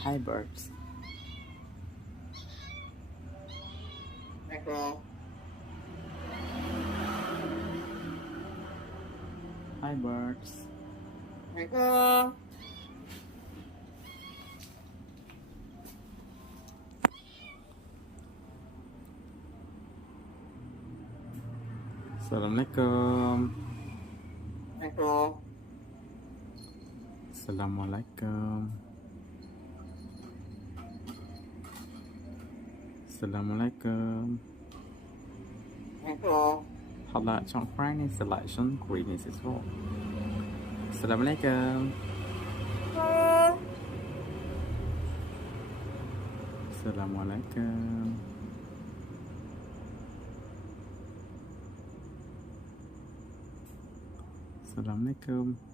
Hi birds. Hi birds. Assalamualaikum. Assalamualaikum. Assalamualaikum. Hala trong Friday selection greetings as well. Assalamualaikum. Assalamualaikum. Assalamualaikum.